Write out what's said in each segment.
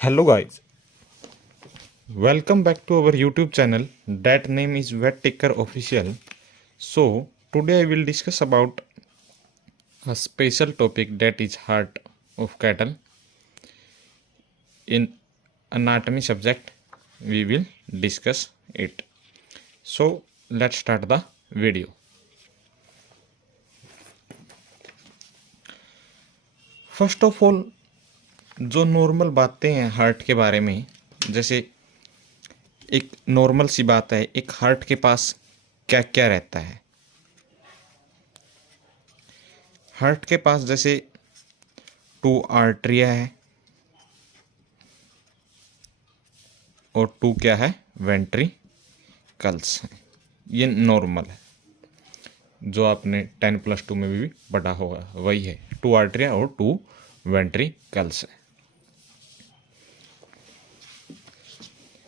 Hello guys, welcome back to our YouTube channel. That name is Vet Taker Official. So today I will discuss about a special topic that is heart of cattle. In anatomy subject, we will discuss it. So let's start the video. First of all जो normal बातें हैं heart के बारे में, जैसे एक normal सी बात है, एक हार्ट के पास क्या क्या रहता है। हार्ट के पास जैसे 2 आर्टरिया है और 2 क्या है, वेंट्रिकल्स हैं। ये नॉर्मल है, जो आपने 10+2 में भी पढ़ा होगा, वही है। 2 आर्टरिया और 2 वेंट्रिकल्स है।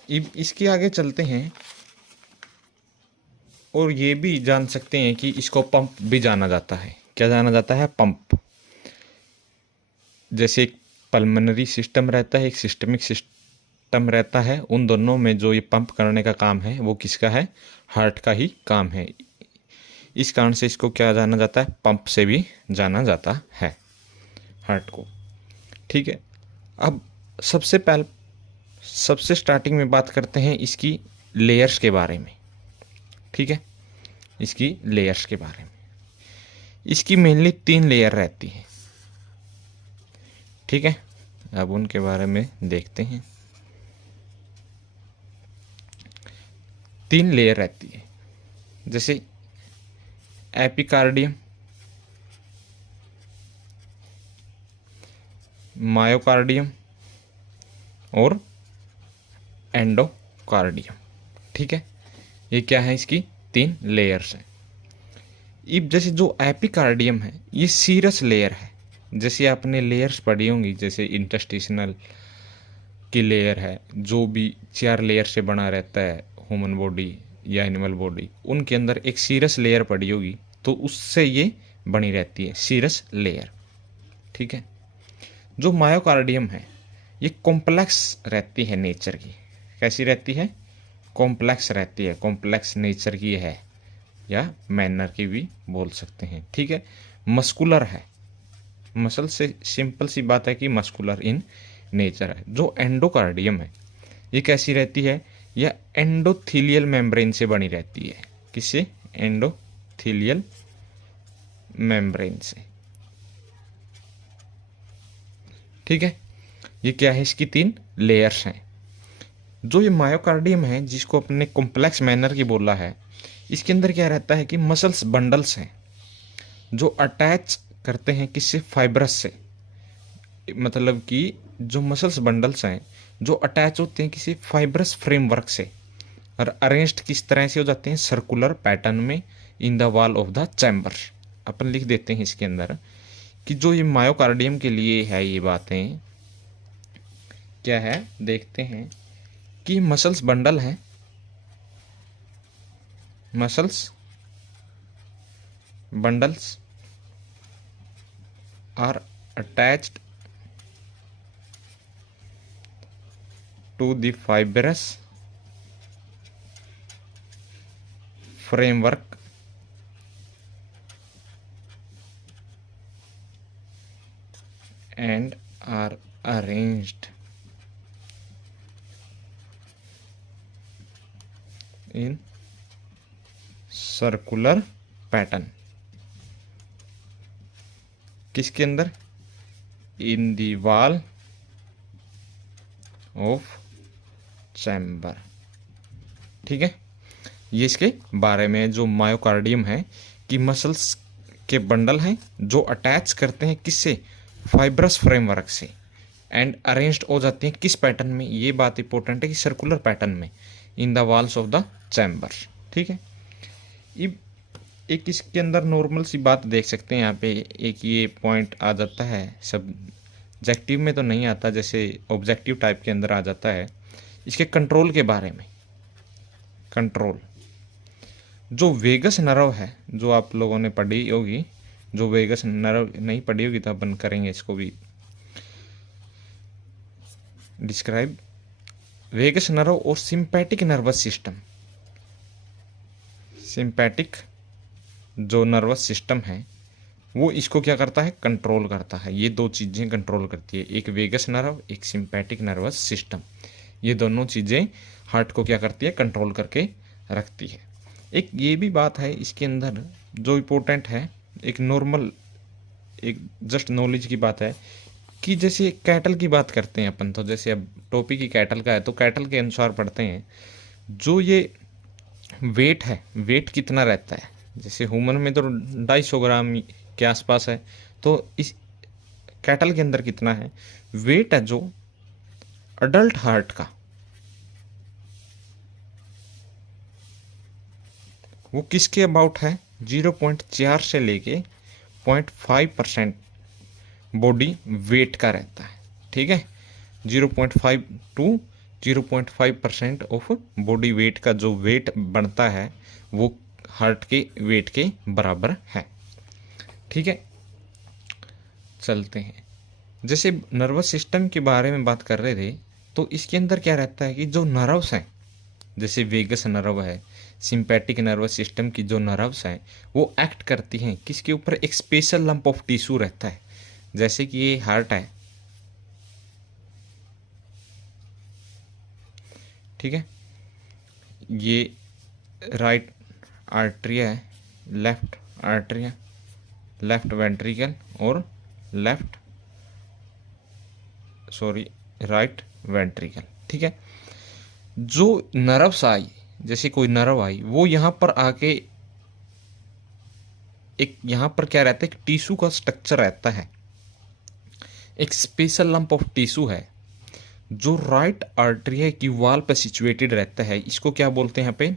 इसके आगे चलते हैं और ये भी जान सकते हैं कि इसको पंप भी जाना जाता है। क्या जाना जाता है? पंप। जैसे एक पल्मोनरी सिस्टम रहता है, एक सिस्टमिक सिस्टम रहता है, उन दोनों में जो ये पंप करने का काम है वो किसका है? हार्ट का ही काम है। इस कारण से इसको क्या जाना जाता है? पंप से भी जाना जाता है हार्ट को। ठीक है, अब सबसे स्टार्टिंग में बात करते हैं इसकी लेयर्स के बारे में। ठीक है, इसकी लेयर्स के बारे में। इसकी मेनली 3 लेयर रहती है। ठीक है, अब उनके बारे में देखते हैं। 3 लेयर रहती है, जैसे एपिकार्डियम, मायोकार्डियम और एंडोकार्डियम। ठीक है, ये क्या है? इसकी 3 लेयर्स हैं। अब जैसे जो एपिकार्डियम है ये सीरस लेयर है। जैसे आपने लेयर्स पढ़ी होंगी, जैसे इंटस्टिशनल की लेयर है, जो भी 4 लेयर से बना रहता है, ह्यूमन बॉडी या एनिमल बॉडी, उनके अंदर एक सीरस लेयर पड़ी होगी, तो उससे ये बनी रहती है सीरस लेयर। ठीक है, जो मायोकार्डियम है ये कॉम्प्लेक्स रहती है नेचर की। कैसी रहती है? कॉम्प्लेक्स रहती है, कॉम्प्लेक्स नेचर की है, या मैनर की भी बोल सकते हैं। ठीक है, मस्कुलर है, मसल से सिंपल सी बात है कि मस्कुलर इन नेचर है। जो एंडोकार्डियम है ये कैसी रहती है? यह एंडोथीलियल मेम्ब्रेन से बनी रहती है। किससे? एंडोथीलियल मेम्ब्रेन से। ठीक है, ये क्या है? इसकी 3 लेयर्स हैं। जो ये मायोकार्डियम है, जिसको अपने कॉम्प्लेक्स मैनर की बोला है, इसके अंदर क्या रहता है कि मसल्स बंडल्स हैं जो अटैच करते हैं किससे? फाइब्रस से। मतलब कि जो मसल्स बंडल्स हैं जो अटैच होते हैं किसी फाइब्रस फ्रेमवर्क से, और अरेंज्ड किस तरह से हो जाते हैं? सर्कुलर पैटर्न में in the wall of the chamber. अपन लिख देते हैं इसके अंदर कि जो ये मायोकार्डियम के लिए है, ये बातें क्या है देखते हैं कि मसल्स बंडल है, muscles bundles are attached to the fibrous framework and are arranged in circular pattern। किसके अंदर? In the wall of chamber. ठीक है, ये इसके बारे में जो मायोकार्डियम है कि मसल्स के बंडल हैं जो अटैच करते हैं किससे? फाइब्रस फ्रेमवर्क से, एंड अरेंज्ड हो जाते हैं किस पैटर्न में? ये बात इंपॉर्टेंट है कि सर्कुलर पैटर्न में, in the walls of the chamber. ठीक है, अब एक इसके अंदर नॉर्मल सी बात देख सकते हैं यहाँ पे। एक ये पॉइंट आ जाता है, सब्जेक्टिव में तो नहीं आता, जैसे ऑब्जेक्टिव टाइप के अंदर आ जाता है, इसके कंट्रोल के बारे में। कंट्रोल, जो वेगस नर्व है, जो आप लोगों ने पढ़ी होगी, जो वेगस नर्व नहीं पढ़ी होगी तो अपन करेंगे इसको भी। डिस्क्राइब वेगस नर्व और सिंपैथिक नर्वस सिस्टम। सिंपैथिक जो नर्वस सिस्टम है वो इसको क्या करता है, कंट्रोल करता है। ये दो चीज़ें कंट्रोल करती है, एक वेगस नर्व, एक सिंपैथिक नर्वस सिस्टम। ये दोनों चीज़ें हार्ट को क्या करती है, कंट्रोल करके रखती है। एक ये भी बात है इसके अंदर जो इम्पोर्टेंट है, एक नॉर्मल, एक जस्ट नॉलेज की बात है कि जैसे कैटल की बात करते हैं अपन, तो जैसे अब टॉपिक ही कैटल का है तो कैटल के अनुसार पढ़ते हैं जो ये वेट है, वेट कितना रहता है। जैसे ह्यूमन में तो 250 ग्राम के आसपास है, तो इस कैटल के अंदर कितना है वेट है जो अडल्ट हार्ट का, वो किसके अबाउट है, 0.4 से लेके 0.5% बॉडी वेट का रहता है। ठीक है, 0.5 टू 0.5% ऑफ बॉडी वेट का जो वेट बनता है वो हार्ट के वेट के बराबर है। ठीक है, चलते हैं। जैसे नर्वस सिस्टम के बारे में बात कर रहे थे, तो इसके अंदर क्या रहता है कि जो नर्व्स हैं, जैसे वेगस नर्व है, सिंपैथिक नर्वस सिस्टम की जो नर्व्स हैं वो एक्ट करती हैं किसके ऊपर, एक स्पेशल लंप ऑफ टिश्यू रहता है। जैसे कि ये हार्ट है, ठीक है, ये राइट आर्टरिया है, लेफ्ट आर्टरिया, लेफ्ट वेंट्रिकल और राइट वेंट्रिकल। ठीक है, जो नर्व्स आई, जैसे कोई नर्व आई वो यहाँ पर आके एक यहाँ पर क्या रहता है, एक टिश्यू का स्ट्रक्चर रहता है, एक स्पेशल लंप ऑफ टिश्यू है जो राइट आर्टरिया की वॉल पर सिचुएटेड रहता है। इसको क्या बोलते हैं यहाँ पे,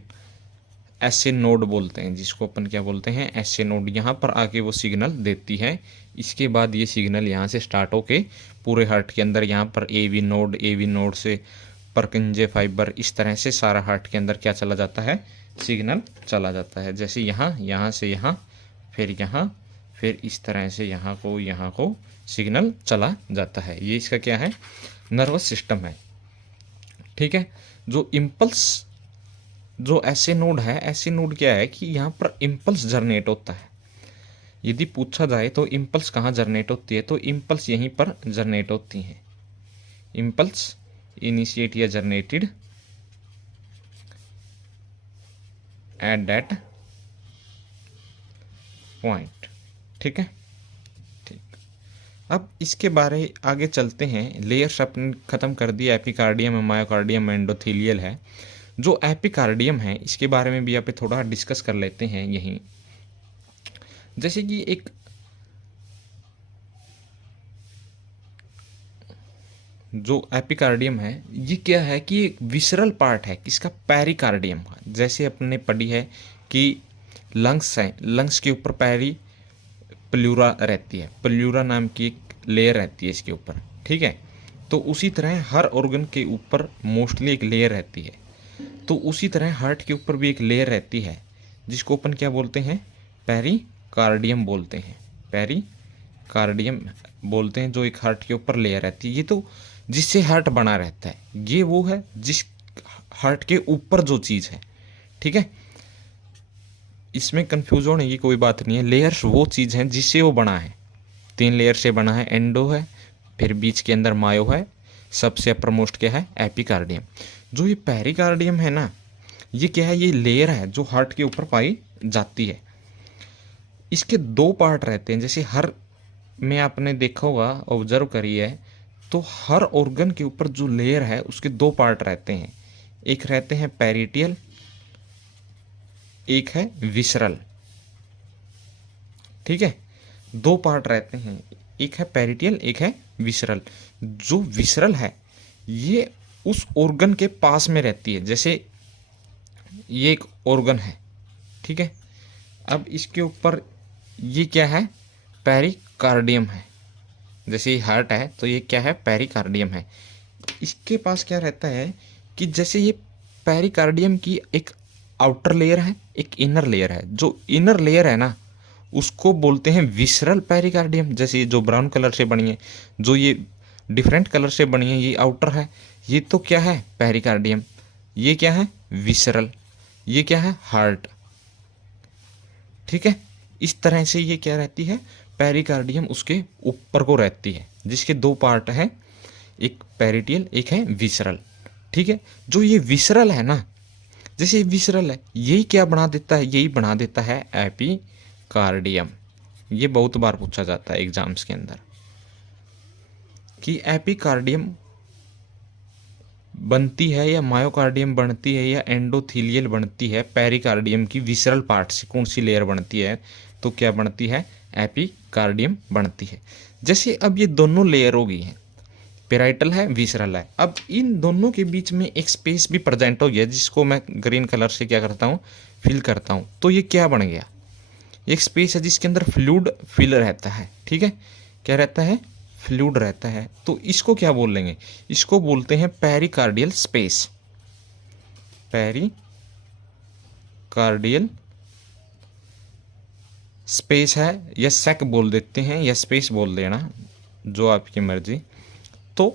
एसए नोड बोलते हैं, जिसको अपन क्या बोलते हैं, एसए नोड। यहाँ पर आके वो सिग्नल देती है। इसके बाद ये सिग्नल यहाँ से स्टार्ट होके पूरे हार्ट के अंदर यहाँ पर एवी नोड से परकिंजे फाइबर, इस तरह से सारा हार्ट के अंदर क्या चला जाता है, सिग्नल चला जाता है। जैसे यहाँ से यहाँ, फिर इस तरह से यहाँ को सिग्नल चला जाता है। ये इसका क्या है, नर्वस सिस्टम है। ठीक है, जो इम्पल्स, जो ऐसे नोड है, ऐसे नोड क्या है कि यहाँ पर इम्पल्स जनरेट होता है। यदि पूछा जाए तो इम्पल्स कहाँ जनरेट होती है, तो इम्पल्स यहीं पर जनरेट होती हैं। इम्पल्स इनिशिएट या जनरेटेड एट दैट पॉइंट। ठीक है, ठीक। अब इसके बारे आगे चलते हैं। लेयर्स अपन खत्म कर दिया, एपिकार्डियम है, मायोकार्डियम, एंडोथेलियल है। जो एपिकार्डियम है इसके बारे में भी आप थोड़ा डिस्कस कर लेते हैं यहीं। जैसे कि एक जो एपिकार्डियम है ये क्या है कि एक विसरल पार्ट है किसका, पेरिकार्डियम का। जैसे अपने पढ़ी है कि लंग्स है, लंग्स के ऊपर पेरी प्लूरा रहती है, प्लूरा नाम की एक लेयर रहती है इसके ऊपर। ठीक है, तो उसी तरह हर ऑर्गन के ऊपर मोस्टली एक लेयर रहती है। तो उसी तरह हार्ट के ऊपर भी एक लेयर रहती है जिसको अपन क्या बोलते हैं, पेरिकार्डियम बोलते हैं। पेरिकार्डियम बोलते हैं जो एक हार्ट के ऊपर लेयर रहती है। ये तो जिससे हार्ट बना रहता है, ये वो है जिस हार्ट के ऊपर जो चीज़ है। ठीक है, इसमें कंफ्यूज होने की कोई बात नहीं है। लेयर्स वो चीज़ है जिससे वो बना है। 3 लेयर से बना है, एंडो है, फिर बीच के अंदर मायो है, सबसे अपर मोस्ट क्या है, एपिकार्डियम। जो ये पेरिकार्डियम है ना, ये क्या है, ये लेयर है जो हार्ट के ऊपर पाई जाती है। इसके 2 पार्ट रहते हैं। जैसे हर में आपने देखा होगा, ऑब्जर्व करी है, तो हर ऑर्गन के ऊपर जो लेयर है उसके 2 पार्ट रहते हैं। एक रहते हैं पेरिटियल, एक है विसरल। ठीक है, 2 पार्ट रहते हैं, एक है पेरिटियल, एक है विसरल। जो विसरल है ये उस ऑर्गन के पास में रहती है। जैसे ये एक ऑर्गन है, ठीक है, अब इसके ऊपर ये क्या है, पेरिकार्डियम है। जैसे ये हार्ट है तो ये क्या है, पेरिकार्डियम है। इसके पास क्या रहता है कि जैसे ये पेरिकार्डियम की एक आउटर लेयर है, एक इनर लेयर है। जो इनर लेयर है ना उसको बोलते हैं विसरल पेरिकार्डियम। जैसे ये जो ब्राउन कलर से बनी है, जो ये डिफरेंट कलर से बनी है। ये आउटर है, ये तो क्या है पेरिकार्डियम, ये क्या है विसरल, ये क्या है हार्ट। ठीक है, इस तरह से ये क्या रहती है पेरिकार्डियम उसके ऊपर को रहती है, जिसके दो पार्ट है, एक पेरिटियल एक है विसरल। ठीक है, जो ये विसरल है ना, जैसे ये विसरल है, यही क्या बना देता है, यही बना देता है एपिकार्डियम। ये बहुत बार पूछा जाता है एग्जाम्स के अंदर कि एपिकार्डियम बनती है या मायोकार्डियम बनती है या एंडोथीलियल बनती है पेरिकार्डियम की विसरल पार्ट से, कौन सी लेयर बनती है, तो क्या बनती है एपिकार्डियम बनती है। जैसे अब ये दोनों लेयर हो गई हैं, पेराइटल है विसरल है, अब इन दोनों के बीच में एक स्पेस भी प्रेजेंट हो गया जिसको मैं ग्रीन कलर से क्या करता हूँ फिल करता हूँ। तो ये क्या बन गया, एक स्पेस है जिसके अंदर फ्लूइड फिल रहता है। ठीक है, क्या रहता है फ्लूइड रहता है। तो इसको क्या बोल लेंगे, इसको बोलते हैं पेरिकार्डियल स्पेस, पेरिकार्डियल स्पेस है, या सेक बोल देते हैं या स्पेस बोल देना, जो आपकी मर्जी। तो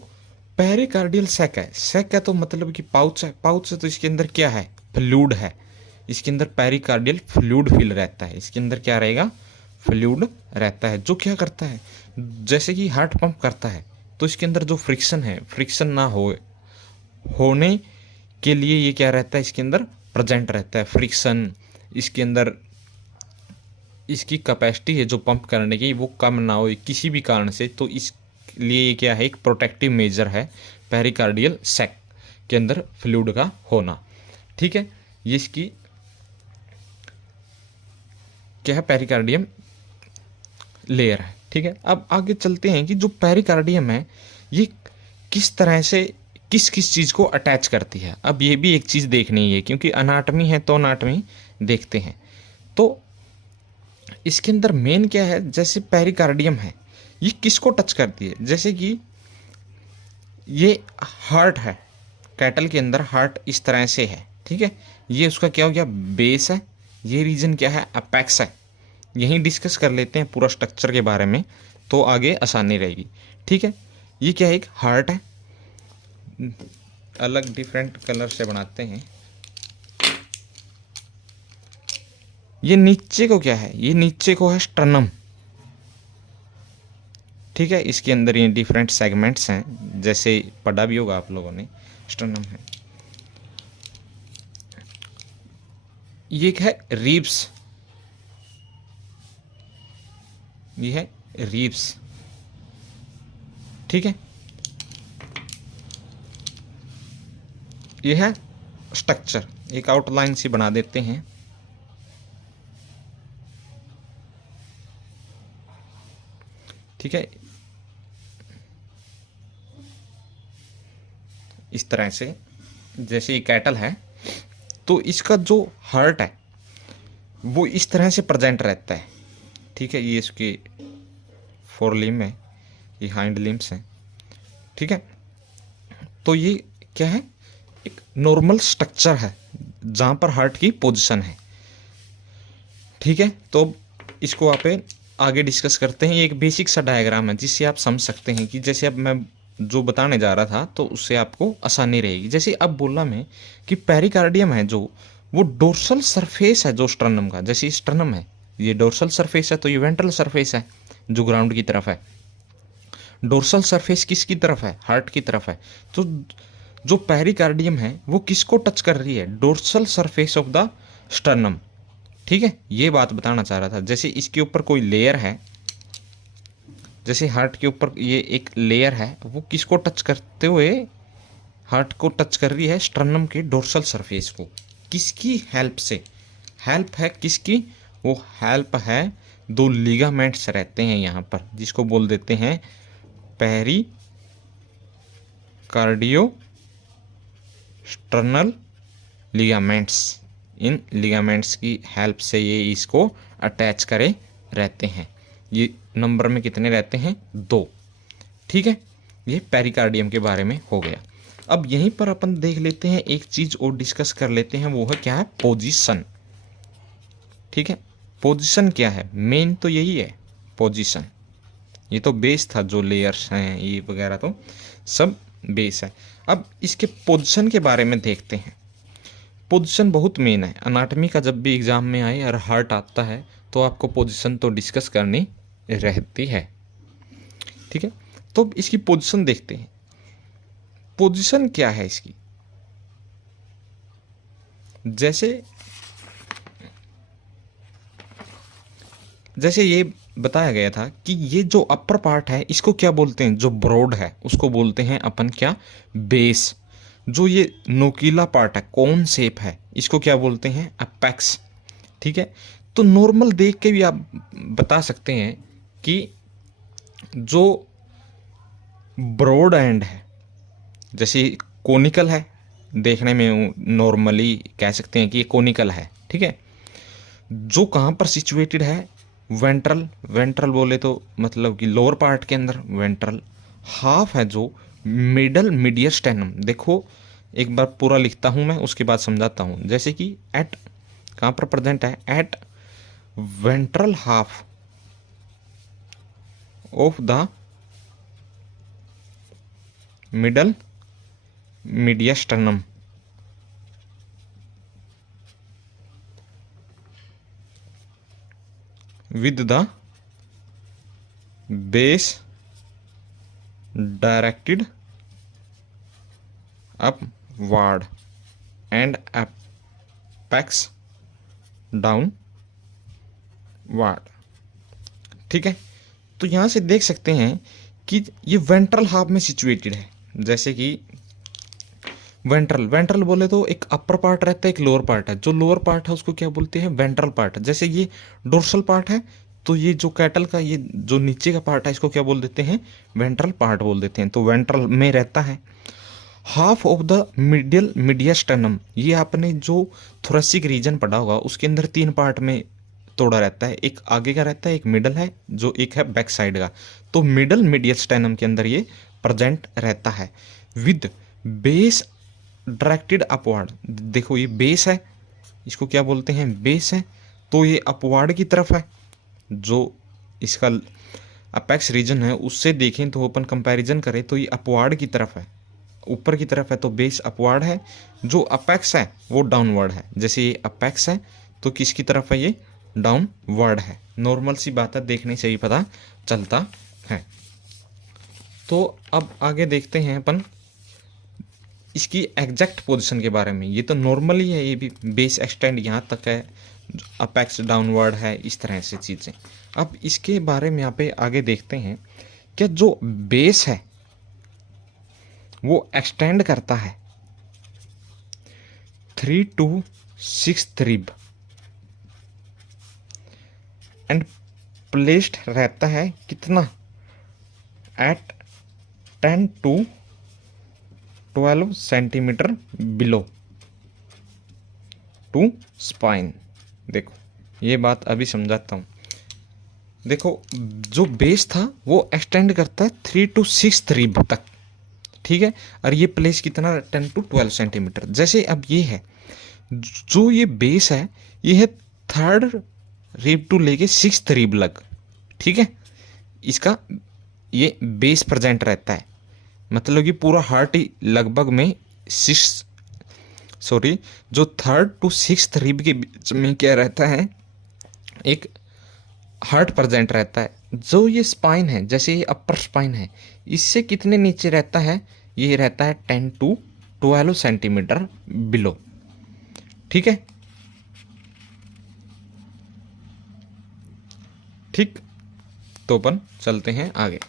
पेरिकार्डियल सेक है, सेक है तो मतलब कि पाउच है, पाउच है तो इसके अंदर क्या है फ्लूइड है, इसके अंदर पेरिकार्डियल फ्लूइड फिल रहता है, इसके अंदर क्या रहेगा फ्लूइड रहता है, जो क्या करता है जैसे कि हार्ट पंप करता है, तो इसके अंदर जो फ्रिक्शन है, फ्रिक्शन ना होने के लिए ये क्या रहता है इसके अंदर प्रेजेंट रहता है फ्रिक्शन। इसके अंदर इसकी कैपेसिटी है जो पंप करने की वो कम ना हो किसी भी कारण से, तो इसलिए ये क्या है एक प्रोटेक्टिव मेजर है पेरिकार्डियल सैक के अंदर फ्लूइड का होना। ठीक है, ये इसकी क्या है पेरिकार्डियम लेयर है। ठीक है, अब आगे चलते हैं कि जो पेरिकार्डियम है ये किस तरह से किस किस चीज़ को अटैच करती है। अब ये भी एक चीज़ देखनी है क्योंकि अनाटमी है तो अनाटमी देखते हैं। तो इसके अंदर मेन क्या है, जैसे पेरिकार्डियम है ये किसको टच करती है, जैसे कि ये हार्ट है, कैटल के अंदर हार्ट इस तरह से है। ठीक है, ये उसका क्या हो गया बेस है, ये रीजन क्या है अपेक्स है। यहीं डिस्कस कर लेते हैं पूरा स्ट्रक्चर के बारे में तो आगे आसानी रहेगी। ठीक है, ये क्या है एक हार्ट है, अलग डिफरेंट कलर से बनाते हैं। ये नीचे को क्या है, ये नीचे को है स्टर्नम। ठीक है, इसके अंदर ये डिफरेंट सेगमेंट्स हैं, जैसे पढ़ा भी होगा आप लोगों ने, स्टर्नम है। ये है रिब्स, ये है रिब्स। ठीक है, ये है स्ट्रक्चर, एक आउटलाइन सी बना देते हैं। ठीक है, इस तरह से जैसे ये कैटल है तो इसका जो हार्ट है वो इस तरह से प्रेजेंट रहता है। ठीक है, ये इसके फोर लिम्ब है, ये हाइंड लिम्ब्स हैं। ठीक है, तो ये क्या है एक नॉर्मल स्ट्रक्चर है जहाँ पर हार्ट की पोजीशन है। ठीक है, तो इसको आप आगे डिस्कस करते हैं। ये एक बेसिक सा डायग्राम है जिससे आप समझ सकते हैं कि जैसे अब मैं जो बताने जा रहा था तो उससे आपको आसानी रहेगी। जैसे अब बोला मैं कि पेरिकार्डियम है जो वो डोर्सल सरफेस है जो स्टर्नम का, जैसे स्टर्नम है ये डोर्सल सरफेस है तो ये वेंट्रल सरफेस है जो ग्राउंड की तरफ है। डोर्सल सरफेस किसकी तरफ है हार्ट की तरफ है। तो जो पेरिकार्डियम है वो किसको टच कर रही है dorsal surface of the sternum. ठीक है, ये बात बताना चाह रहा था। जैसे इसके ऊपर कोई लेयर है, जैसे हार्ट के ऊपर ये एक लेयर है वो किसको टच करते हुए हार्ट को टच कर रही है स्टर्नम के डोर्सल सरफेस को। किसकी हेल्प से, हेल्प है किसकी, वो हेल्प है दो लिगामेंट्स रहते हैं यहाँ पर जिसको बोल देते हैं पेरी कार्डियो स्टर्नल लिगामेंट्स। इन लिगामेंट्स की हेल्प से ये इसको अटैच करे रहते हैं। ये नंबर में कितने रहते हैं 2। ठीक है, ये पेरिकार्डियम के बारे में हो गया। अब यहीं पर अपन देख लेते हैं एक चीज और डिस्कस कर लेते हैं, वो है क्या है पोजीशन। ठीक है, पोजीशन क्या है, मेन तो यही है पोजीशन। ये तो बेस था, जो लेयर्स हैं ये वगैरह तो सब बेस है। अब इसके पोजीशन के बारे में देखते हैं। पोजीशन बहुत मेन है। अनाटमी का जब भी एग्ज़ाम में आए और हार्ट आता है तो आपको पोजीशन तो डिस्कस करनी रहती है, ठीक है। तो अब इसकी पोजीशन देखते हैं। पोजीशन क्या है इसकी? जैसे ये बताया गया था कि ये जो अपर पार्ट है इसको क्या बोलते हैं, जो ब्रॉड है उसको बोलते हैं अपन क्या, बेस। जो ये नोकीला पार्ट है, कौन शेप है, इसको क्या बोलते हैं, अपेक्स, ठीक है। तो नॉर्मल देख के भी आप बता सकते हैं कि जो ब्रॉड एंड है, जैसे कोनिकल है, देखने में नॉर्मली कह सकते हैं कि ये कोनिकल है, ठीक है। जो कहाँ पर सिचुएटेड है, वेंट्रल, वेंट्रल बोले तो मतलब कि लोअर पार्ट के अंदर वेंट्रल। हाफ है जो मिडल मीडियस्टेनम। देखो एक बार पूरा लिखता हूँ मैं, उसके बाद समझाता हूँ। जैसे कि एट कहाँ पर प्रेजेंट है, at ventral half of the middle mediastinum with the base directed upward and apex downward, ठीक है। तो यहाँ से देख सकते हैं कि ये वेंट्रल हाफ में सिचुएटेड है। जैसे कि वेंट्रल, वेंट्रल बोले तो एक अपर पार्ट रहता है, एक लोअर पार्ट है। जो लोअर पार्ट है उसको क्या बोलते हैं, वेंट्रल पार्ट। जैसे ये डोर्सल पार्ट है, तो ये जो कैटल का ये जो नीचे का पार्ट है इसको क्या बोल देते हैं, वेंट्रल पार्ट बोल देते हैं। तो वेंट्रल में रहता है। हाफ ऑफ द मिडियल मीडियस्टेनम, ये आपने जो थोरेसिक रीजन पढ़ा होगा उसके अंदर 3 पार्ट में तोड़ा रहता है। एक आगे का रहता है, एक मिडल है, जो एक है बैक साइड का। तो मिडल मीडियस्टेनम के अंदर ये प्रेजेंट रहता है विद बेस डायरेक्टेड अपवर्ड। देखो ये बेस है, इसको क्या बोलते हैं, बेस है। तो ये अपवर्ड की तरफ है। जो इसका अपेक्स रीजन है उससे देखें तो अपन कंपैरिजन करें तो ये अपवर्ड की तरफ है, ऊपर की तरफ है। तो बेस अपवर्ड है, जो अपेक्स है वो डाउनवर्ड है। जैसे ये अपेक्स है तो किसकी तरफ है, ये डाउनवर्ड है। नॉर्मल सी बात है, देखने से ही पता चलता है। तो अब आगे देखते हैं अपन इसकी एग्जैक्ट पोजीशन के बारे में। ये तो नॉर्मली है, ये भी बेस एक्सटेंड यहाँ तक है, अपेक्स डाउनवर्ड है, इस तरह से चीज़ें। अब इसके बारे में यहाँ पे आगे देखते हैं कि जो बेस है वो एक्सटेंड करता है 3 to 6 रिब एंड प्लेस्ड रहता है कितना, at 10 to 12 centimetre below to spine. देखो ये बात अभी समझाता हूँ। देखो जो बेस था वो एक्सटेंड करता है 3 to 6 रिब तक, ठीक है। और ये प्लेस कितना, 10 to 12 सेंटीमीटर। जैसे अब ये है, जो ये बेस है ये है 3rd रिब टू लेके 6th रिब लग, ठीक है। इसका ये बेस प्रेजेंट रहता है, मतलब कि पूरा हार्ट ही लगभग में जो 3rd to 6th रिब के बीच में क्या रहता है, एक हार्ट प्रेजेंट रहता है। जो ये स्पाइन है, जैसे ये अपर स्पाइन है, इससे कितने नीचे रहता है, ये रहता है 10 to 12 सेंटीमीटर बिलो, ठीक है। ठीक, तो अपन चलते हैं आगे।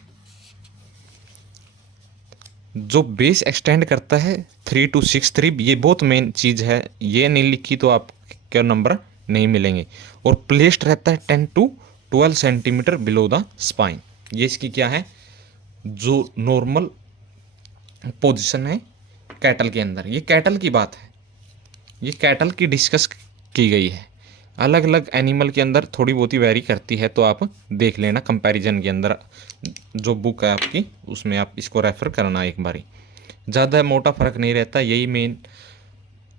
जो बेस एक्सटेंड करता है 3 to 6 रिब, ये बहुत मेन चीज़ है। ये नहीं लिखी तो आप क्या नंबर नहीं मिलेंगे। और प्लेस्ड रहता है 10 to 12 centimetre below the spine. ये इसकी क्या है, जो नॉर्मल पोजीशन है कैटल के अंदर। ये कैटल की बात है, ये कैटल की डिस्कस की गई है। अलग अलग एनिमल के अंदर थोड़ी बहुत ही वेरी करती है, तो आप देख लेना कंपैरिजन के अंदर। जो बुक है आपकी उसमें आप इसको रेफ़र करना एक बारी। ज़्यादा मोटा फ़र्क नहीं रहता, यही मेन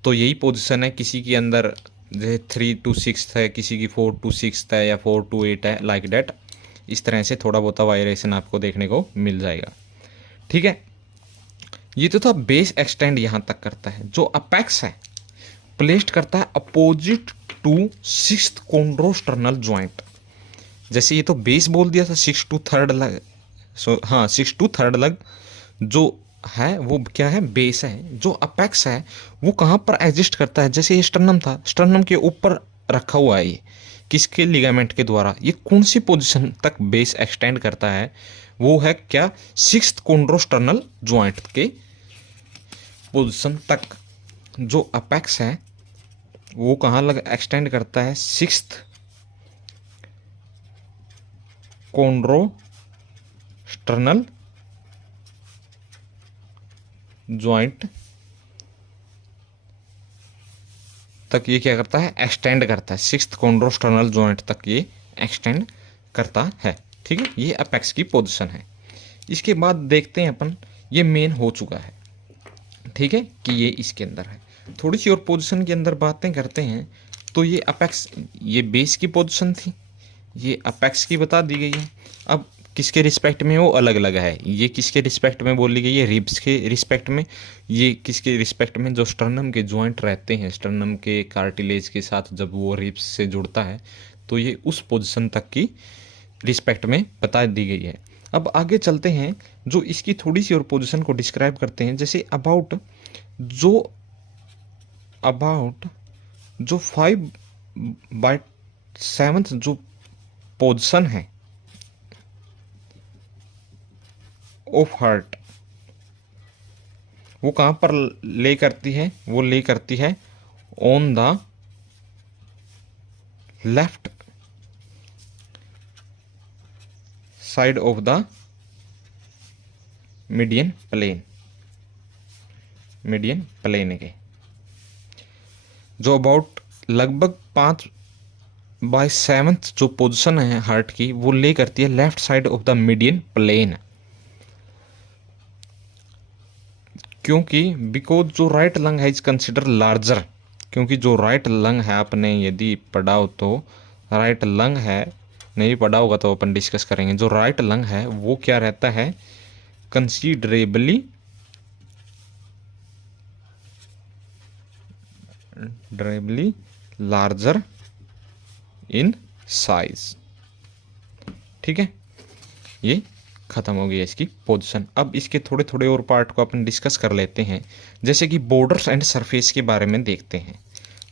तो यही पोजीशन है। किसी के अंदर जैसे 3 to 6 है, किसी की 4 to 6 है या 4 to 8 है, लाइक डैट। इस तरह से थोड़ा बहुत वाइब्रेशन आपको देखने को मिल जाएगा। ठीक है, ये तो था बेस एक्सटेंड यहाँ तक करता है। जो अपेक्स है प्लेस्ड करता है अपोजिट टू सिक्स्थ कॉन्ड्रोस्टर्नल ज्वाइंट। जैसे ये तो बेस बोल दिया था, 6 to 3rd लग, हाँ 6 to 3rd लग जो है वो क्या है, बेस है। जो अपेक्स है वो कहाँ पर एग्जिस्ट करता है, जैसे ये स्टर्नम था, स्टर्नम के ऊपर रखा हुआ है ये, किसके लिगामेंट के द्वारा, ये कौन सी पोजीशन तक बेस एक्सटेंड करता है, वो है क्या, सिक्स्थ कॉन्ड्रोस्टर्नल ज्वाइंट के पोजीशन तक। जो अपेक्स है वो कहाँ लग एक्सटेंड करता है, सिक्स्थ कॉन्ड्रोस्टर्नल ज्वाइंट तक ये क्या करता है, एक्सटेंड करता है, सिक्स्थ कॉन्ड्रोस्टर्नल ज्वाइंट तक ये एक्सटेंड करता है। ठीक है, ये अपेक्स की पोजीशन है। इसके बाद देखते हैं अपन, ये मेन हो चुका है, ठीक है, कि ये इसके अंदर है। थोड़ी सी और पोजीशन के अंदर बातें करते हैं। तो ये अपेक्स, ये बेस की पोजीशन थी, ये अपेक्स की बता दी गई है। अब किसके रिस्पेक्ट में वो अलग अलग है, ये किसके रिस्पेक्ट में बोली गई है, रिब्स के रिस्पेक्ट में, ये किसके रिस्पेक्ट में, जो स्टर्नम के जॉइंट रहते हैं, स्टर्नम के कार्टिलेज के साथ जब वो रिब्स से जुड़ता है तो ये उस पोजीशन तक की रिस्पेक्ट में बता दी गई है। अब आगे चलते हैं, जो इसकी थोड़ी सी और पोजीशन को डिस्क्राइब करते हैं। जैसे अबाउट जो 5/7 जो पोजीशन है ऑफ हार्ट, वो कहाँ पर ले करती है, वो ले करती है on the left side of the median plane के। जो अबाउट लगभग 5/7 जो पोजीशन है हार्ट की, वो ले करती है left side of the median plane. क्योंकि बिकॉज जो राइट लंग है इज कंसिडर लार्जर, क्योंकि जो राइट लंग है, आपने यदि पढ़ा हो तो राइट लंग है, नहीं पढ़ा होगा तो अपन डिस्कस करेंगे। जो राइट लंग है वो क्या रहता है, कंसीडरेबली लार्जर इन साइज। ठीक है, ये खत्म हो गया इसकी पोजीशन। अब इसके थोड़े थोड़े और पार्ट को अपन डिस्कस कर लेते हैं। जैसे कि बॉर्डर्स एंड सरफेस के बारे में देखते हैं।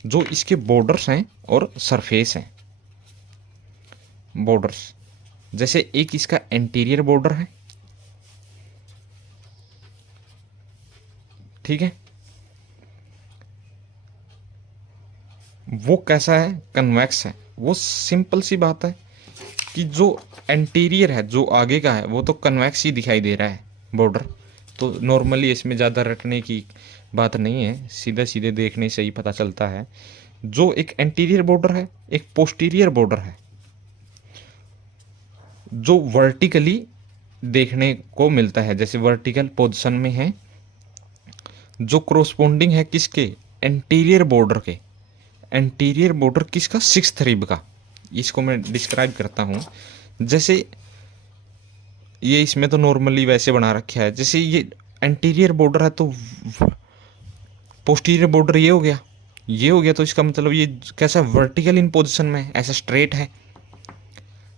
जो इसके बॉर्डर्स हैं और सरफेस हैं, बॉर्डर्स, जैसे एक इसका एंटीरियर बॉर्डर है, ठीक है, वो कैसा है, कन्वेक्स है। वो सिंपल सी बात है कि जो एंटीरियर है, जो आगे का है, वो तो कन्वेक्स ही दिखाई दे रहा है बॉर्डर। तो नॉर्मली इसमें ज़्यादा रटने की बात नहीं है, सीधे सीधे देखने से ही पता चलता है। जो एक एंटीरियर बॉर्डर है, एक पोस्टीरियर बॉर्डर है, जो वर्टिकली देखने को मिलता है, जैसे वर्टिकल पोजीशन में है, जो क्रोस्पोंडिंग है किसके, एंटीरियर बॉर्डर के। एंटीरियर बॉर्डर किसका, सिक्स्थ रिब का। इसको मैं डिस्क्राइब करता हूँ। जैसे ये इसमें तो नॉर्मली वैसे बना रखा है, जैसे ये एंटीरियर बॉर्डर है तो पोस्टीरियर बॉर्डर ये हो गया, ये हो गया, तो इसका मतलब ये कैसा, वर्टिकल इन पोजीशन में, ऐसा स्ट्रेट है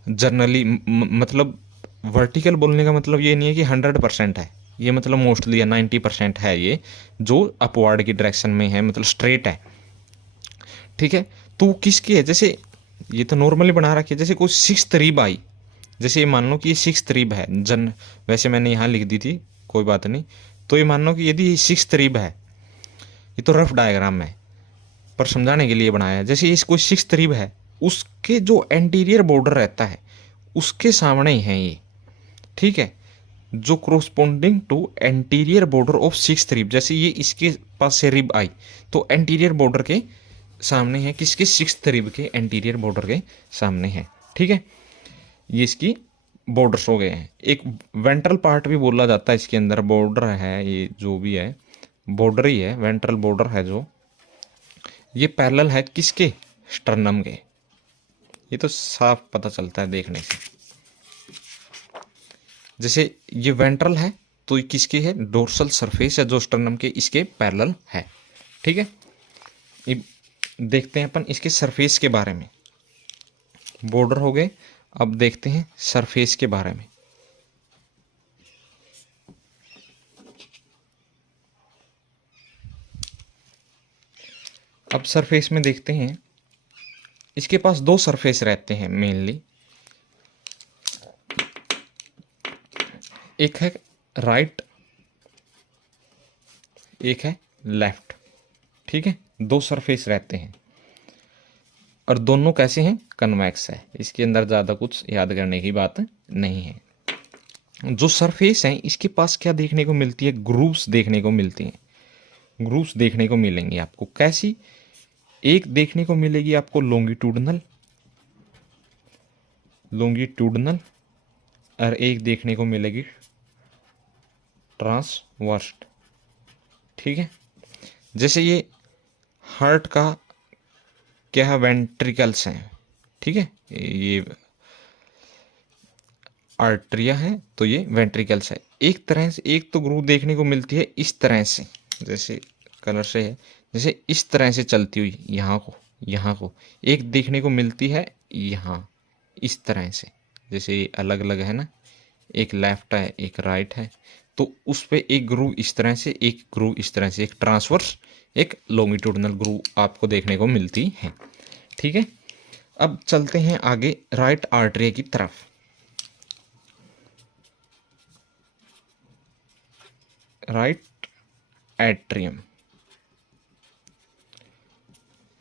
जनरली। मतलब वर्टिकल बोलने का मतलब ये नहीं है कि 100% है, ये मतलब मोस्टली या 90% है ये, जो अपवर्ड की डायरेक्शन में है, मतलब स्ट्रेट है। ठीक है, तो किसकी है, जैसे ये तो नॉर्मली बना रखी है। जैसे कोई सिक्स्थ रिब आई, जैसे ये मान लो कि ये सिक्स्थ रिब है, वैसे मैंने यहाँ लिख दी थी, कोई बात नहीं। तो ये मान लो कि यदि ये सिक्स्थ रिब है, ये तो रफ डायग्राम है पर समझाने के लिए बनाया है। जैसे ये कोई सिक्स्थ रिब है, उसके जो एंटीरियर बॉर्डर रहता है उसके सामने ही है ये, ठीक है, जो corresponding to anterior border of sixth rib. जैसे ये इसके पास से रिब आई तो एंटीरियर बॉर्डर के सामने है, किसके, सिक्स्थ रिब के एंटीरियर बॉर्डर के सामने है। ठीक है, ये इसकी बॉर्डर्स हो गए हैं। एक वेंट्रल पार्ट भी बोला जाता है, इसके अंदर बॉर्डर है, ये जो भी है बॉर्डर ही है, वेंट्रल बॉर्डर है जो, ये पैरेलल है किसके, स्टर्नम के। ये तो साफ पता चलता है देखने से, जैसे ये वेंट्रल है तो ये किसके है, डोर्सल सरफेस है जो स्टर्नम के इसके पैरेलल है। ठीक है, ये देखते हैं अपन इसके सरफेस के बारे में। बॉर्डर हो गए, अब देखते हैं सरफेस के बारे में। अब सरफेस में देखते हैं, इसके पास दो सरफेस रहते हैं मेनली, एक है राइट, एक है लेफ्ट। ठीक है, दो सरफेस रहते हैं और दोनों कैसे हैं, कन्वेक्स है। इसके अंदर ज़्यादा कुछ याद करने की बात नहीं है। जो सरफेस है इसके पास क्या देखने को मिलती है, ग्रूव्स देखने को मिलती हैं। ग्रूव्स देखने को मिलेंगी आपको, कैसी, एक देखने को मिलेगी आपको लॉन्गिट्यूडनल, और एक देखने को मिलेगी ट्रांसवर्स। ठीक है, जैसे ये हार्ट का क्या है, वेंट्रिकल्स हैं। ठीक है, ये आर्टरिया है तो ये वेंट्रिकल्स है। एक तरह से एक तो ग्रूव देखने को मिलती है इस तरह से, जैसे कलर से है, जैसे इस तरह से चलती हुई यहाँ को एक देखने को मिलती है यहाँ इस तरह से, जैसे अलग अलग है ना, एक लेफ्ट है एक राइट है, तो उस पे एक ग्रूव इस तरह से, एक ग्रूव इस तरह से, एक ट्रांसवर्स एक लॉन्गिट्यूडनल ग्रूव आपको देखने को मिलती है। ठीक है, अब चलते हैं आगे राइट आर्टरी की तरफ। राइट एट्रियम,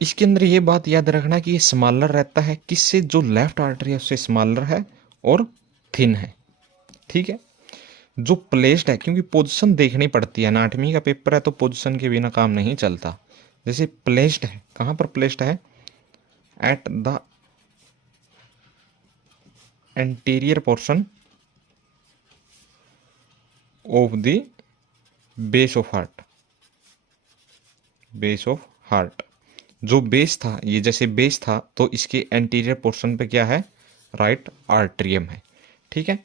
इसके अंदर ये बात याद रखना कि ये स्मॉलर रहता है किससे, जो लेफ्ट आर्टरी है उससे स्मॉलर है और थिन है। ठीक है, जो प्लेस्ड है, क्योंकि पोजीशन देखनी पड़ती है, एनाटॉमी का पेपर है तो पोजीशन के बिना काम नहीं चलता। जैसे प्लेस्ड है, कहाँ पर प्लेस्ड है, at the anterior portion of the base of heart. Base of heart, जो बेस था, ये जैसे बेस था तो इसके एंटीरियर पोर्शन पे क्या है, राइट आर्ट्रियम है। ठीक है,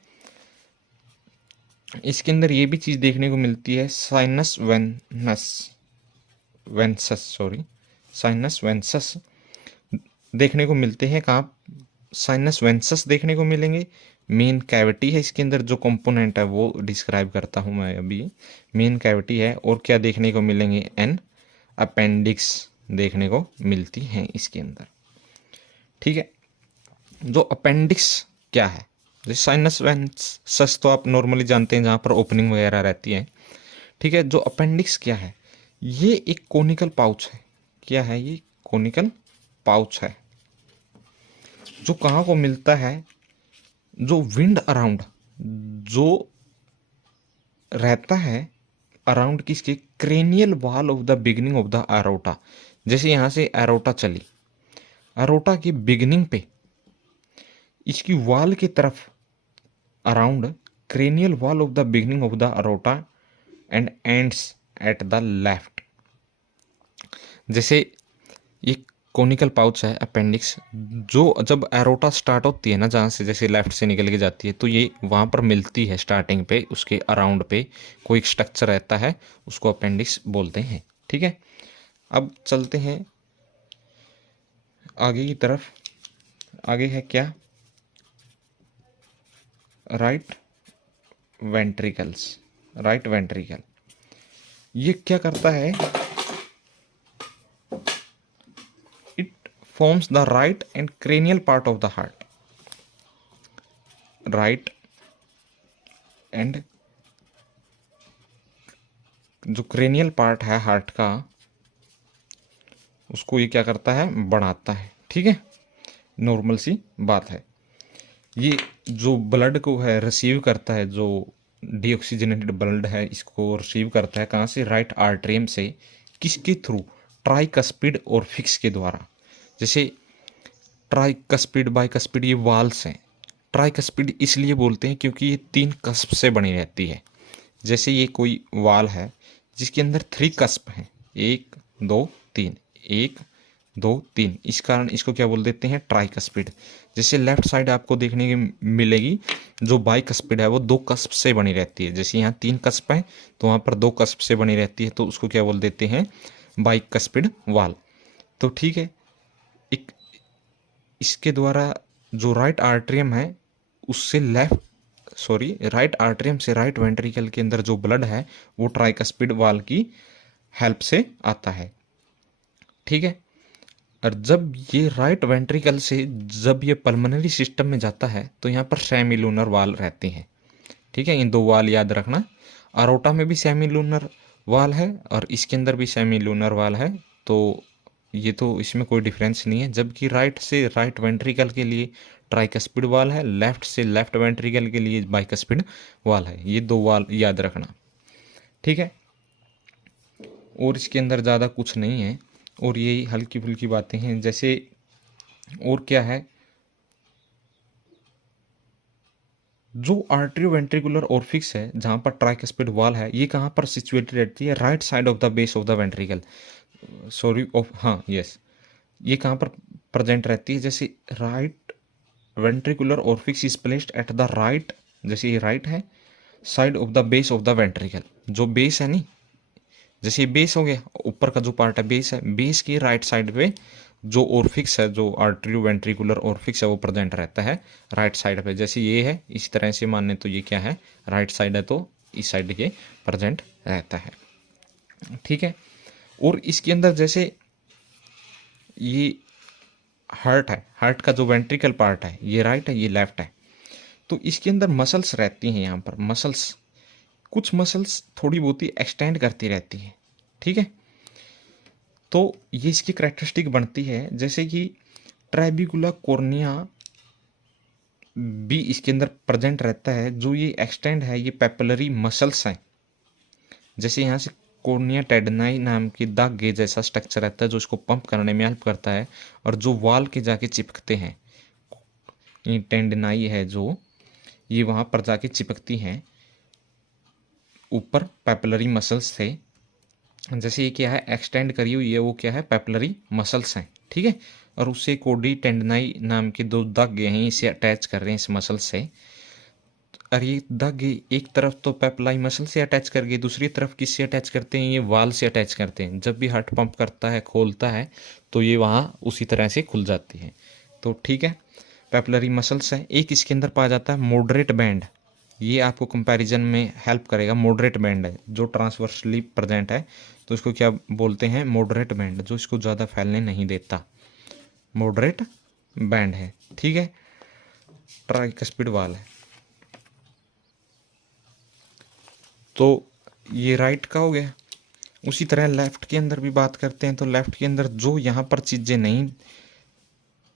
इसके अंदर ये भी चीज देखने को मिलती है, साइनस वेंसस देखने को मिलते हैं। कहाँ, साइनस वेंसस देखने को मिलेंगे। मेन कैविटी है, इसके अंदर जो कंपोनेंट है वो डिस्क्राइब करता हूँ मैं अभी। मेन कैविटी है, और क्या देखने को मिलेंगे, एन अपेंडिक्स देखने को मिलती हैं इसके अंदर। ठीक है, जो अपेंडिक्स क्या है, जैसे साइनस वेंसस तो आप नॉर्मली जानते हैं जहाँ पर ओपनिंग वगैरह रहती है। ठीक है, जो अपेंडिक्स क्या है, ये एक कोनिकल पाउच है। क्या है ये, कोनिकल पाउच है, जो कहाँ को मिलता है, जो विंड अराउंड जो रहता है अराउंड किसके, cranial wall of the beginning of the aorta. जैसे यहाँ से एरोटा चली, एरोटा की बिगिनिंग पे इसकी वॉल की तरफ around cranial wall of the beginning of the aorta and ends at the left. जैसे ये कोनिकल पाउच है अपेंडिक्स, जो जब एरोटा स्टार्ट होती है ना, जहाँ से जैसे लेफ्ट से निकल के जाती है, तो ये वहाँ पर मिलती है स्टार्टिंग पे, उसके अराउंड पे कोई स्ट्रक्चर रहता है, उसको अपेंडिक्स बोलते हैं। ठीक है, अब चलते हैं आगे की तरफ। आगे है क्या, राइट वेंट्रिकल्स। राइट वेंट्रिकल ये क्या करता है, forms the right and cranial part of the heart. Right and जो क्रेनियल पार्ट है हार्ट का, उसको ये क्या करता है, बढ़ाता है। ठीक है, नॉर्मल सी बात है। ये जो ब्लड को है रिसीव करता है, जो डीऑक्सीजनेटेड ब्लड है इसको रिसीव करता है कहाँ से, राइट आर्टरियम से। किसके थ्रू, ट्राइकस्पिड और फिक्स के द्वारा। जैसे ट्राइकस्पिड बाइकस्पिड ये वाल्स हैं। ट्राइकस्पिड इसलिए बोलते हैं क्योंकि ये 3 कस्प से बनी रहती है। जैसे ये कोई वाल है जिसके अंदर 3 कस्प हैं, 1 2 3, 1 2 3, इस कारण इसको क्या बोल देते हैं, ट्राइकस्पिड। जैसे लेफ्ट साइड आपको देखने की मिलेगी जो बाइकस्पिड है वो 2 कस्प से बनी रहती है। जैसे यहाँ 3 कस्प है तो वहाँ पर 2 कस्प से बनी रहती है, तो उसको क्या बोल देते हैं, बाइकस्पिड वाल। तो ठीक है, एक इसके द्वारा जो राइट आर्टरियम है उससे राइट आर्टरियम से राइट वेंट्रिकल के अंदर जो ब्लड है वो ट्राइकस्पिड वाल की हेल्प से आता है। ठीक है, और जब ये राइट वेंट्रिकल से जब ये पल्मोनरी सिस्टम में जाता है तो यहाँ पर सेमीलूनर वाल रहते हैं। ठीक है, इन 2 वाल याद रखना। अरोटा में भी सेमीलूनर वाल है और इसके अंदर भी सेमीलूनर वाल है, तो ये तो इसमें कोई डिफरेंस नहीं है। जबकि राइट से राइट वेंट्रिकल के लिए ट्राइकस्पिड वाल है, लेफ्ट से लेफ्ट वेंट्रिकल के लिए बाइकस्पिड वाल है। ये 2 वाल याद रखना। ठीक है, और इसके अंदर ज़्यादा कुछ नहीं है, और यही हल्की फुल्की बातें हैं। जैसे और क्या है, जो आर्टरियो वेंट्रिकुलर ओरिफिस है जहाँ पर ट्राइकस्पिड वाल है, ये कहाँ पर सिचुएटेड रहती है, right side of the base of the ventricle, ये कहाँ पर प्रेजेंट रहती है। जैसे right ventricular orifice is placed at the right, जैसे ये राइट है, side of the base of the ventricle, जो बेस है नहीं, जैसे ये बेस हो गया, ऊपर का जो पार्ट है बेस है, बेस की राइट साइड पे जो ओरिफिस है, जो आर्टरियो वेंट्रिकुलर ओरिफिस है वो प्रेजेंट रहता है राइट साइड पे। जैसे ये है, इस तरह से मानने तो ये क्या है, राइट साइड है, तो इस साइड के प्रेजेंट रहता है। ठीक है, और इसके अंदर जैसे ये हार्ट है, हार्ट का जो वेंट्रिकल पार्ट है ये राइट है, ये लेफ्ट है, तो इसके अंदर मसल्स रहती हैं। यहाँ पर मसल्स, कुछ मसल्स थोड़ी बहुत ही एक्सटेंड करती रहती है। ठीक है, तो ये इसकी करेक्टरिस्टिक बनती है। जैसे कि ट्राइबिकुला कॉर्निया भी इसके अंदर प्रेजेंट रहता है। जो ये एक्सटेंड है ये पेपिलरी मसल्स हैं। जैसे यहाँ से कॉर्निया टेडनाई नाम की दागे जैसा स्ट्रक्चर रहता है जो इसको पंप करने में हेल्प करता है, और जो वाल के जाके चिपकते हैं, ये टेंडनाई है जो, ये वहाँ पर जाके चिपकती हैं ऊपर पेपिलरी मसल्स से। जैसे ये क्या है, एक्सटेंड करी हुई है, वो क्या है, पेपिलरी मसल्स हैं। ठीक है, और उससे कोडी टेंडनाई नाम के 2 धागे हैं, इसे अटैच कर रहे हैं इस मसल से। और ये धागे एक तरफ तो पेपलाई मसल से अटैच कर गए, दूसरी तरफ किससे अटैच करते हैं, ये वाल से अटैच करते हैं। जब भी हार्ट पंप करता है, खोलता है, तो ये वहाँ उसी तरह से खुल जाती है। तो ठीक है, पेपलरी मसल्स है। एक इसके अंदर पाया जाता है मॉडरेट बैंड, ये आपको कंपैरिजन में हेल्प करेगा। मॉडरेट बैंड है जो ट्रांसवर्सली प्रेजेंट है, तो इसको क्या बोलते हैं, मॉडरेट बैंड, जो इसको ज़्यादा फैलने नहीं देता, मॉडरेट बैंड है। ठीक है, ट्राइकस्पिड वाल है। तो ये राइट का हो गया। उसी तरह लेफ़्ट के अंदर भी बात करते हैं, तो लेफ़्ट के अंदर जो यहाँ पर चीज़ें नहीं,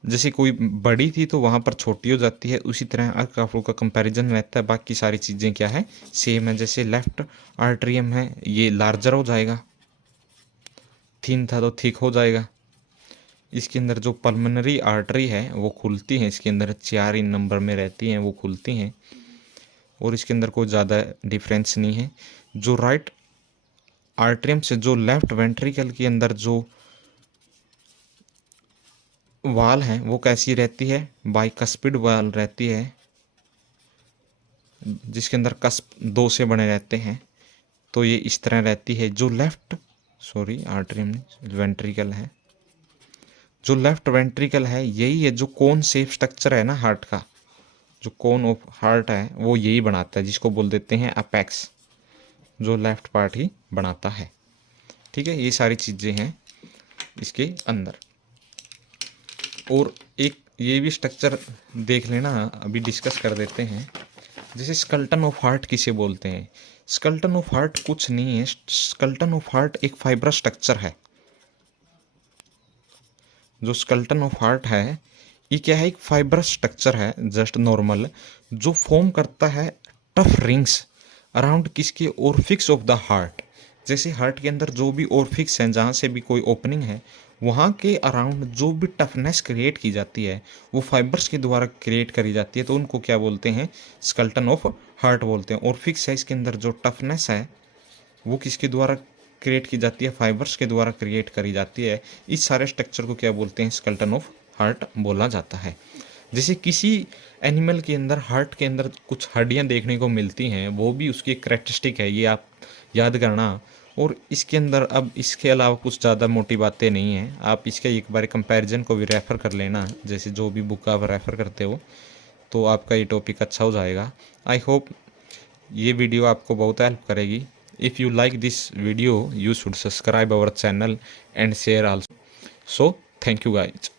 जैसे कोई बड़ी थी तो वहाँ पर छोटी हो जाती है, उसी तरह अर्क ऑफ का कंपैरिजन रहता है। बाकी सारी चीज़ें क्या है, सेम है। जैसे लेफ़्ट आर्टरियम है, ये लार्जर हो जाएगा, थिन था तो थिक हो जाएगा। इसके अंदर जो पल्मोनरी आर्टरी है वो खुलती है, इसके अंदर 4 इन नंबर में रहती हैं, वो खुलती हैं, और इसके अंदर कोई ज़्यादा डिफरेंस नहीं है। जो राइट आर्टरियम से जो लेफ्ट वेंट्रिकल के अंदर जो वाल है वो कैसी रहती है, बाइकस्पिड वाल रहती है, जिसके अंदर कस्प 2 से बने रहते हैं। तो ये इस तरह रहती है। जो आर्टरियम वेंट्रिकल है, जो लेफ्ट वेंट्रिकल है यही है जो कोन शेप स्ट्रक्चर है ना हार्ट का, जो कोन ऑफ हार्ट है वो यही बनाता है, जिसको बोल देते हैं अपेक्स, जो लेफ्ट पार्ट ही बनाता है। ठीक है, ये सारी चीज़ें हैं इसके अंदर। और एक ये भी स्ट्रक्चर देख लेना, अभी डिस्कस कर देते हैं। जैसे स्कल्टन ऑफ हार्ट किसे बोलते हैं, स्कल्टन ऑफ हार्ट कुछ नहीं है, स्कल्टन ऑफ हार्ट एक फाइब्रस स्ट्रक्चर है। जो स्कल्टन ऑफ हार्ट है ये क्या है, एक फाइब्रस स्ट्रक्चर है जस्ट नॉर्मल, जो फॉर्म करता है टफ रिंग्स अराउंड किसके, ओरिफिस ऑफ द हार्ट। जैसे हार्ट के अंदर जो भी ओरिफिस हैं, जहाँ से भी कोई ओपनिंग है, वहाँ के अराउंड जो भी टफनेस क्रिएट की जाती है वो फाइबर्स के द्वारा क्रिएट करी जाती है, तो उनको क्या बोलते हैं, स्कल्टन ऑफ हार्ट बोलते हैं। ओरिफिस है, इसके अंदर जो टफनेस है वो किसके द्वारा क्रिएट की जाती है, फाइबर्स के द्वारा क्रिएट करी जाती है। इस सारे स्ट्रक्चर को क्या बोलते हैं, स्कल्टन ऑफ हार्ट बोला जाता है। जैसे किसी एनिमल के अंदर हार्ट के अंदर कुछ हड्डियाँ देखने को मिलती हैं, वो भी उसकी एक करेक्टरिस्टिक है, ये आप याद करना। और इसके अंदर अब इसके अलावा कुछ ज़्यादा मोटी बातें नहीं हैं, आप इसके एक बार कंपैरिजन को भी रेफ़र कर लेना, जैसे जो भी बुक आप रेफ़र करते हो, तो आपका ये टॉपिक अच्छा हो जाएगा। आई होप ये वीडियो आपको बहुत हेल्प करेगी। If you like this video, you should subscribe our channel and share also. So thank you guys.